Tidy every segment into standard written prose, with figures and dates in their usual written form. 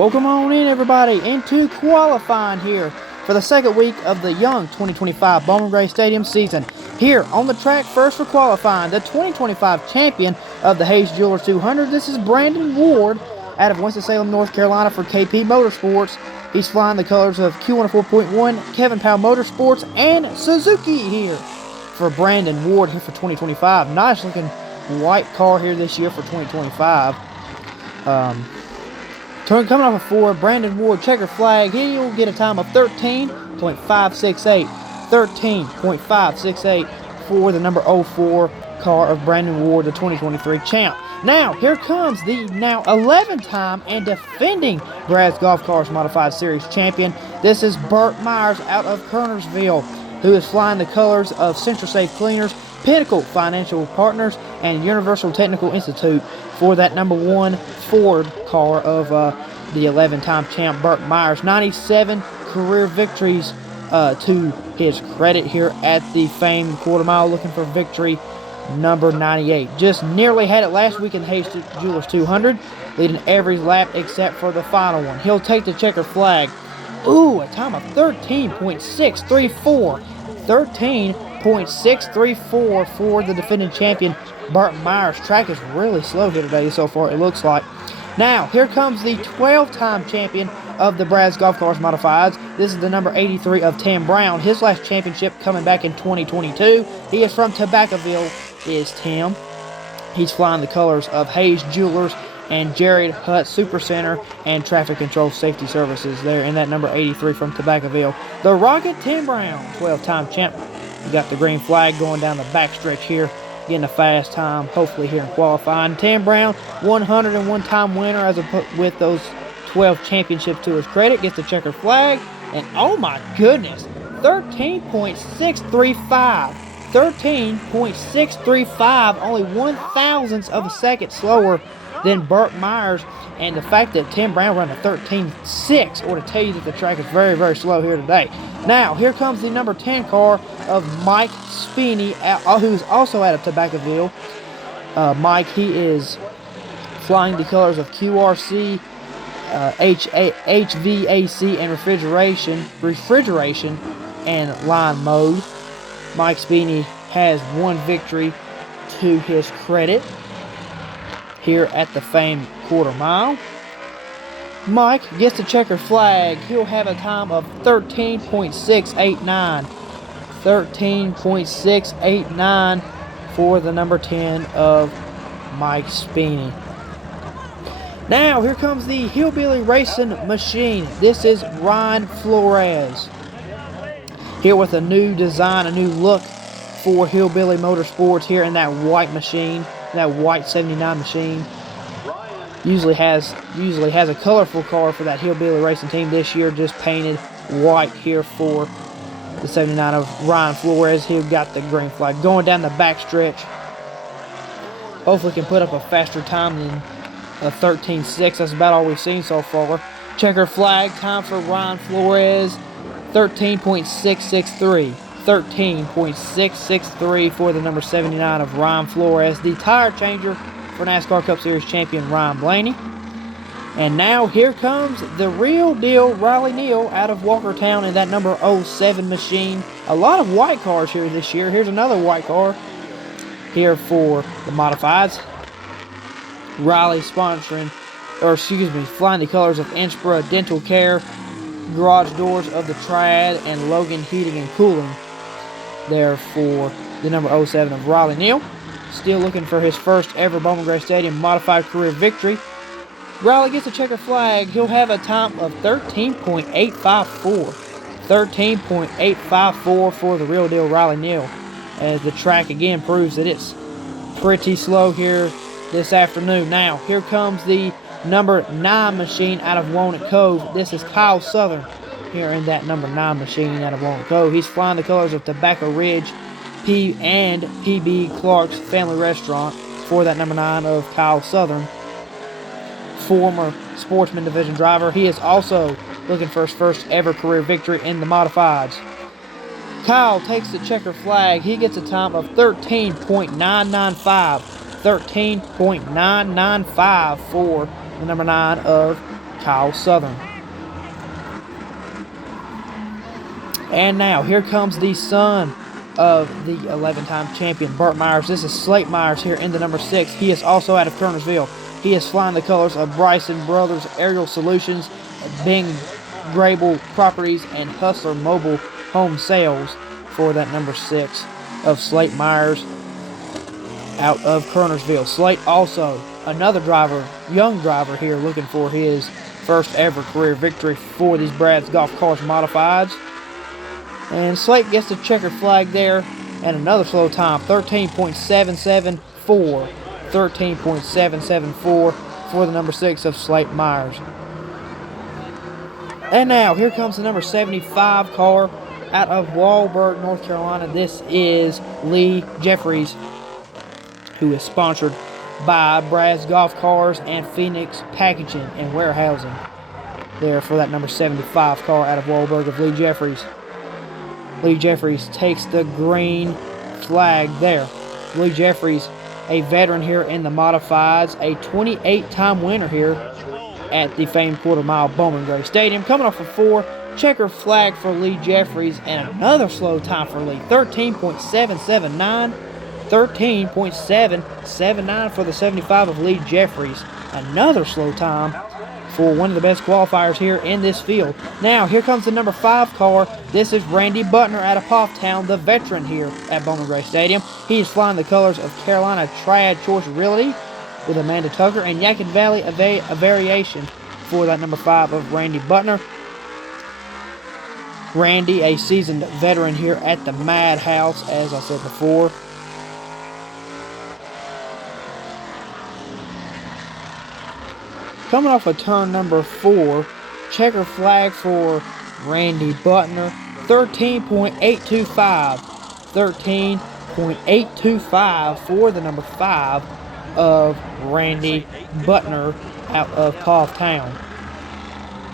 Welcome on in, everybody, into qualifying here for the second week of the young 2025 Bowman Stadium season. Here on the track first for qualifying, the 2025 champion of the Hayes Jewelers 200. This is Brandon Ward out of Winston-Salem, North Carolina for KP Motorsports. He's flying the colors of Q104.1, Kevin Powell Motorsports, and Suzuki here for Brandon Ward here for 2025. Nice looking white car here this year for 2025. Coming off of 4, Brandon Ward, checker flag. He'll get a time of 13.568. 13.568 for the number 04 car of Brandon Ward, the 2023 champ. Now, here comes the now 11-time and defending Brad's Golf Cars Modified Series champion. This is Burt Myers out of Kernersville, who is flying the colors of Central Safe Cleaners, Pinnacle Financial Partners, and Universal Technical Institute for that number 1 Ford car of the 11-time champ Burt Myers. 97 career victories to his credit here at the famed quarter mile, looking for victory number 98. Just nearly had it last week in Hayes Jewelers 200, leading every lap except for the final one. He'll take the checker flag. Ooh, a time of 13.634. 13.634 for the defending champion Burt Myers. Track is really slow here today so far, it looks like. Now, here comes the 12-time champion of the Brad's Golf Cars Modifieds. This is the number 83 of Tim Brown. His last championship coming back in 2022. He is from Tobaccoville, is Tim. He's flying the colors of Hayes Jewelers and Jared Hutt Super Center and Traffic Control Safety Services there in that number 83 from Tobaccoville. The Rocket Tim Brown, 12-time champ. We got the green flag going down the backstretch here, getting a fast time, hopefully here in qualifying. Tim Brown, 101-time winner with those 12 championships to his credit, gets the checkered flag, and oh my goodness, 13.635. 13.635, only 1/1000th of a second slower than Burt Myers, and the fact that Tim Brown ran a 13.6 ought to tell you that the track is very, very slow here today. Now, here comes the number 10 car of Mike Speeney, who's also out of Tobaccoville. Mike, he is flying the colors of QRC, HVAC, and refrigeration, and line mode. Mike Speeney has one victory to his credit here at the famed quarter mile. Mike gets the checker flag. He'll have a time of 13.689. 13.689 for the number 10 of Mike Speeney. Now, here comes the Hillbilly Racing Machine. This is Ryan Flores. Here with a new design, a new look for Hillbilly Motorsports here in that white machine, that white 79 machine. Usually has a colorful car for that Hillbilly Racing team. This year just painted white here for the 79 of Ryan Flores. He got the green flag going down the backstretch. Hopefully can put up a faster time than a 13.6. That's about all we've seen so far. Checker flag time for Ryan Flores. 13.663. 13.663 for the number 79 of Ryan Flores. The tire changer for NASCAR Cup Series champion Ryan Blaney. And now here comes the real deal Riley Neal out of Walkertown in that number 07 machine. A lot of white cars here this year. Here's another white car here for the Modifieds. Riley flying the colors of Inspira Dental Care, garage doors of the Trad, and Logan Heating and Cooling there for the number 07 of Riley Neal. Still looking for his first ever Bowman Stadium modified career victory. Riley gets a checker flag. He'll have a time of 13.854. 13.854 for the real deal Riley Neal, as the track again proves that it's pretty slow here this afternoon. Now, here comes the number 9 machine out of Walnut Cove. This is Kyle Southern here in that number 9 machine out of Walnut Cove. He's flying the colors of Tobacco Ridge and PB Clark's Family Restaurant for that number 9 of Kyle Southern, former Sportsman Division driver. He is also looking for his first ever career victory in the Modifieds. Kyle takes the checker flag. He gets a time of 13.995. 13.995 for the number 9 of Kyle Southern. And now, here comes the son of the 11-time champion, Burt Myers. This is Slate Myers here in the number 6. He is also out of Kernersville. He is flying the colors of Bryson Brothers Aerial Solutions, Bing Grable Properties, and Hustler Mobile Home Sales for that number 6 of Slate Myers out of Kernersville. Slate also, another driver, young driver here, looking for his first ever career victory for these Brad's Golf Cars Modifieds. And Slate gets the checkered flag there, and another slow time, 13.774. 13.774 for the number 6 of Slate Myers. And now, here comes the number 75 car out of Walberg, North Carolina. This is Lee Jeffries, who is sponsored by Brad's Golf Cars and Phoenix Packaging and Warehousing. There for that number 75 car out of Walberg of Lee Jeffries. Lee Jeffries takes the green flag there. Lee Jeffries, a veteran here in the Modifieds, a 28-time winner here at the famed quarter-mile Bowman Gray Stadium. Coming off a 4, checker flag for Lee Jeffries, and another slow time for Lee, 13.779. 13.779 for the 75 of Lee Jeffries. Another slow time for one of the best qualifiers here in this field. Now, here comes the number 5 car. This is Randy Butner out of Hofftown, the veteran here at Bowman Gray Stadium. He is flying the colors of Carolina Triad Choice Realty with Amanda Tucker, and Yakin Valley, a variation for that number 5 of Randy Butner. Randy, a seasoned veteran here at the Madhouse, as I said before. Coming off of turn number 4, checker flag for Randy Butner, 13.825. 13.825 for the number 5 of Randy Butner out of Hofftown.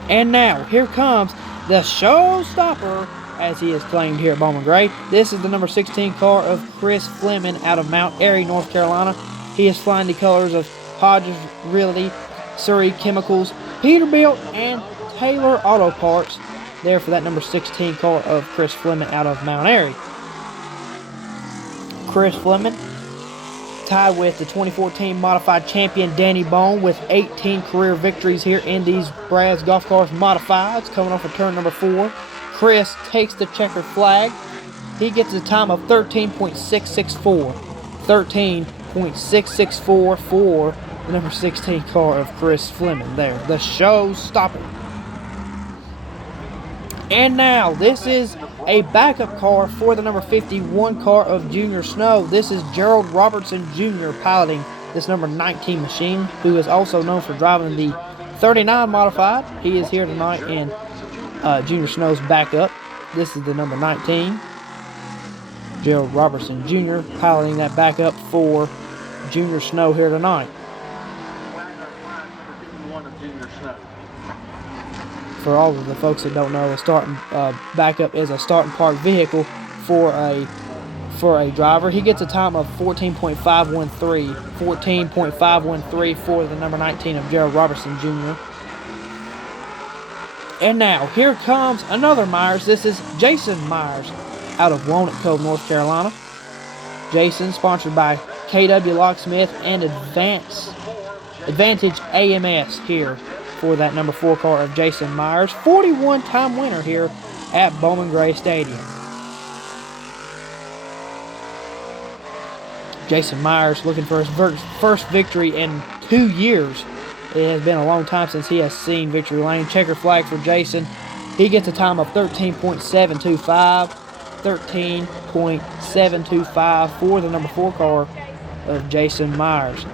And now, here comes the showstopper, as he is claimed here at Bowman Gray. This is the number 16 car of Chris Fleming out of Mount Airy, North Carolina. He is flying the colors of Hodges Realty, Surrey Chemicals, Peterbilt, and Taylor Auto Parts. There for that number 16 car of Chris Fleming out of Mount Airy. Chris Fleming tied with the 2014 Modified Champion Danny Bone with 18 career victories here in these Brad's Golf Cars Modifieds. Coming off of turn number 4, Chris takes the checkered flag. He gets a time of 13.664. 13.664 for the number 16 car of Chris Fleming there, the showstopper. And now, this is a backup car for the number 51 car of Junior Snow. This is Gerald Robertson Jr. piloting this number 19 machine, who is also known for driving the 39 Modified. He is here tonight in Junior Snow's backup. This is the number 19. Gerald Robertson Jr. piloting that backup for Junior Snow here tonight. For all of the folks that don't know, a starting backup is a starting park vehicle for a driver. He gets a time of 14.513. 14.513 for the number 19 of Gerald Robertson Jr. And now, here comes another Myers. This is Jason Myers out of Walnut Cove, North Carolina. Jason, sponsored by KW Locksmith and Advantage AMS here for that number 4 car of Jason Myers. 41-time winner here at Bowman Gray Stadium. Jason Myers looking for his first victory in 2 years. It has been a long time since he has seen victory lane. Checker flag for Jason. He gets a time of 13.725. 13.725 for the number 4 car of Jason Myers.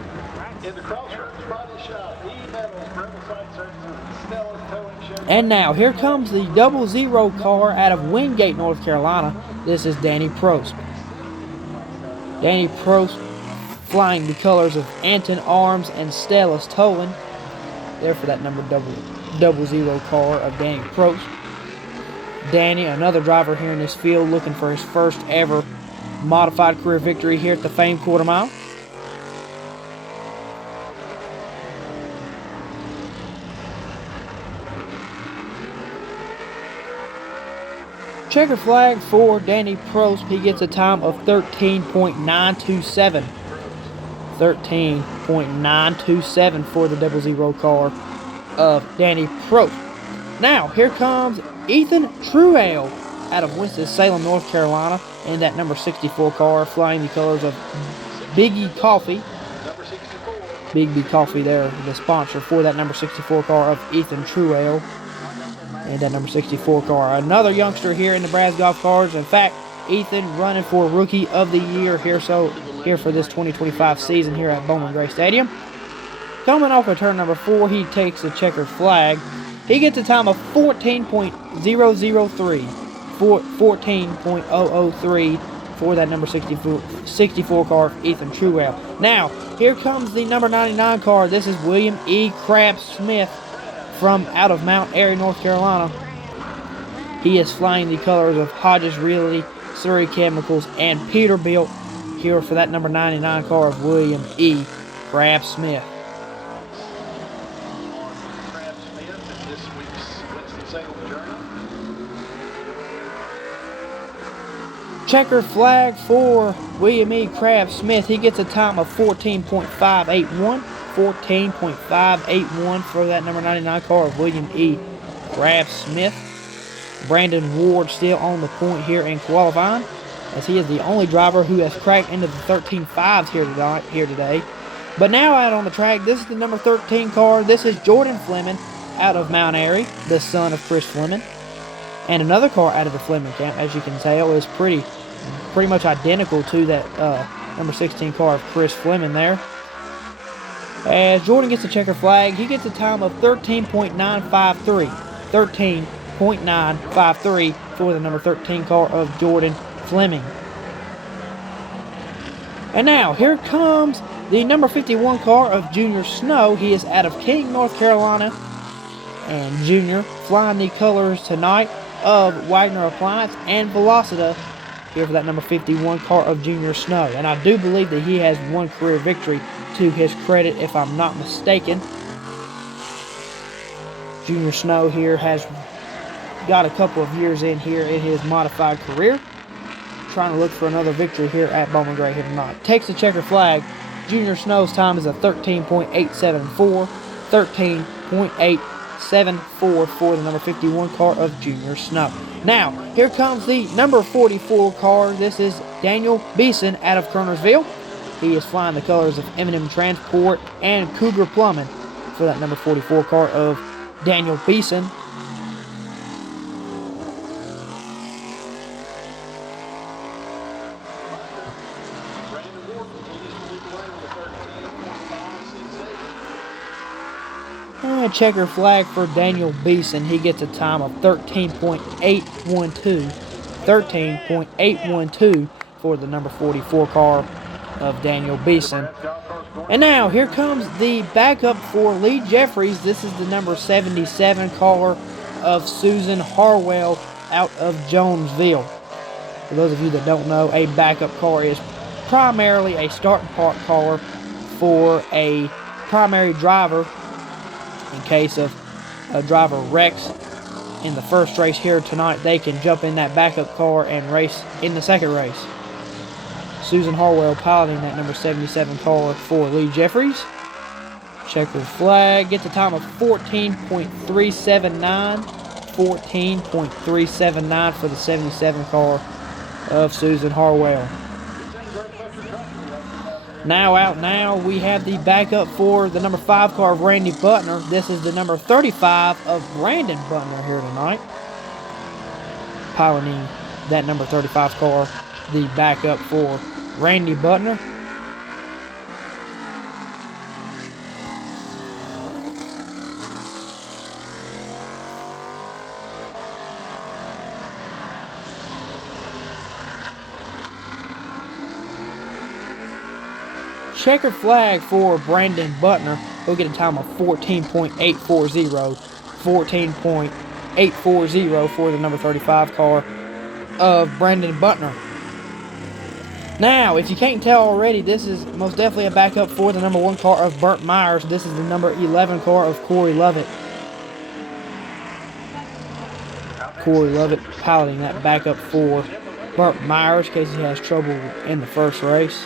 And now, here comes the 00 car out of Wingate, North Carolina. This is Danny Prost. Danny Prost flying the colors of Anton Arms and Stellas Towing. There for that number 00 car of Danny Prost. Danny, another driver here in this field, looking for his first ever modified career victory here at the famed quarter mile. Checker flag for Danny Prost. He gets a time of 13.927. 13.927 for the 00 car of Danny Prost. Now, here comes Ethan Truex out of Winston-Salem, North Carolina, in that number 64 car, flying the colors of Big E Coffee. Big B Coffee there, the sponsor for that number 64 car of Ethan Truex. And that number 64 car. Another youngster here in the Brazos Golf Cars. In fact, Ethan running for Rookie of the Year here for this 2025 season here at Bowman Gray Stadium. Coming off of turn number 4, he takes the checkered flag. He gets a time of 14.003. 14.003 for that number 64 car of Ethan Truex. Now, here comes the number 99 car. This is William E. Crabbe-Smith from out of Mount Airy, North Carolina. He is flying the colors of Hodges Realty, Surrey Chemicals, and Peterbilt here for that number 99 car of William E. Crabbe-Smith. Checker flag for William E. Crabbe-Smith. He gets a time of 14.581. 14.581 for that number 99 car of William E. Crabbe-Smith. Brandon Ward still on the point here in qualifying, as he is the only driver who has cracked into the 13.5s here today. But now out on the track, this is the number 13 car. This is Jordan Fleming out of Mount Airy, the son of Chris Fleming. And another car out of the Fleming camp, as you can tell, is pretty much identical to that number 16 car of Chris Fleming there. As Jordan gets the checker flag, he gets a time of 13.953. 13.953 for the number 13 car of Jordan Fleming. And now, here comes the number 51 car of Junior Snow. He is out of King, North Carolina. And Junior flying the colors tonight of Wagner Appliance and Velocita here for that number 51 car of Junior Snow. And I do believe that he has one career victory to his credit, if I'm not mistaken. Junior Snow here has got a couple of years in here in his modified career, trying to look for another victory here at Bowman Gray here tonight. Takes the checker flag. Junior Snow's time is a 13.874. 13.874 for the number 51 car of Junior Snow. Now, here comes the number 44 car. This is Daniel Beeson out of Kernersville. He is flying the colors of M&M Transport and Cougar Plumbing for that number 44 car of Daniel Beeson. And a checker flag for Daniel Beeson. He gets a time of 13.812. 13.812 for the number 44 car of Daniel Beeson. And now, here comes the backup for Lee Jeffries. This is the number 77 car of Susan Harwell out of Jonesville. For those of you that don't know, a backup car is primarily a start and park car for a primary driver in case of a driver wrecks in the first race here tonight. They can jump in that backup car and race in the second race. Susan Harwell piloting that number 77 car for Lee Jeffries. Checkered flag. Gets a time of 14.379. 14.379 for the 77 car of Susan Harwell. Now we have the backup for the number 5 car of Randy Butner. This is the number 35 of Brandon Butner here tonight. Piloting that number 35 car, the backup for Randy Butner. Checkered flag for Brandon Butner. He'll get a time of 14.840. 14.840 for the number 35 car of Brandon Butner. Now, if you can't tell already, this is most definitely a backup for the number 1 car of Burt Myers. This is the number 11 car of Corey Lovett. Corey Lovett piloting that back up for Burt Myers in case he has trouble in the first race.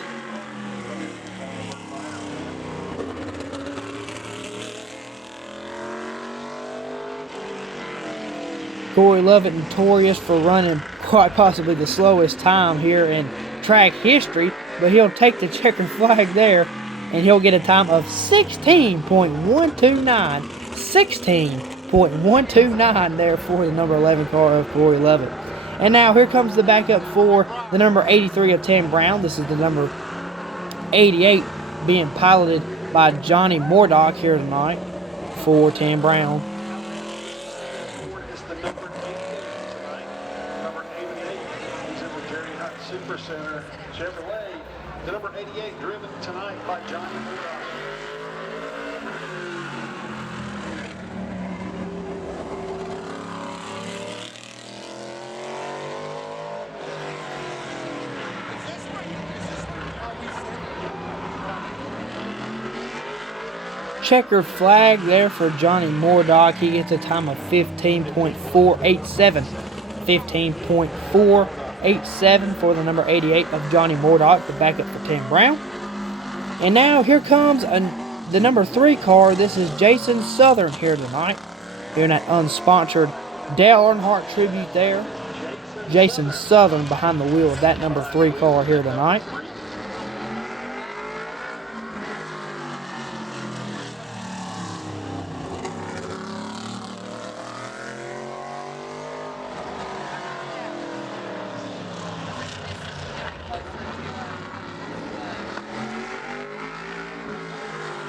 Corey Lovett notorious for running quite possibly the slowest time here in track history, but he'll take the checkered flag there, and he'll get a time of 16.129. 16.129 there for the number 11 car of Corey Lovett. And now here comes the backup for the number 83 of Tim Brown. This is the number 88 being piloted by Johnny Mordock here tonight for Tim Brown. Super Center Chevrolet, the number 88, driven tonight by Johnny Mordock. Checkered flag there for Johnny Mordock. He gets a time of 15.487. 15.487 for the number 88 of Johnny Mordock, the backup for Tim Brown. And now here comes the number 3 car. This is Jason Southern here tonight. Hearing that unsponsored Dale Earnhardt tribute there. Jason Southern behind the wheel of that number 3 car here tonight.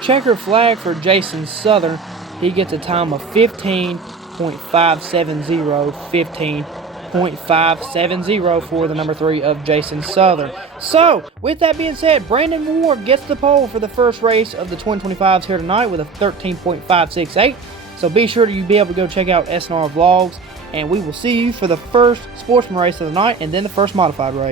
Checkered flag for Jason Southern. He gets a time of 15.570. 15.570 for the number 3 of Jason Southern. So, with that being said, Brandon Ward gets the pole for the first race of the 2025s here tonight with a 13.568. So be sure to be able to go check out SNR Vlogs, and we will see you for the first sportsman race of the night and then the first modified race.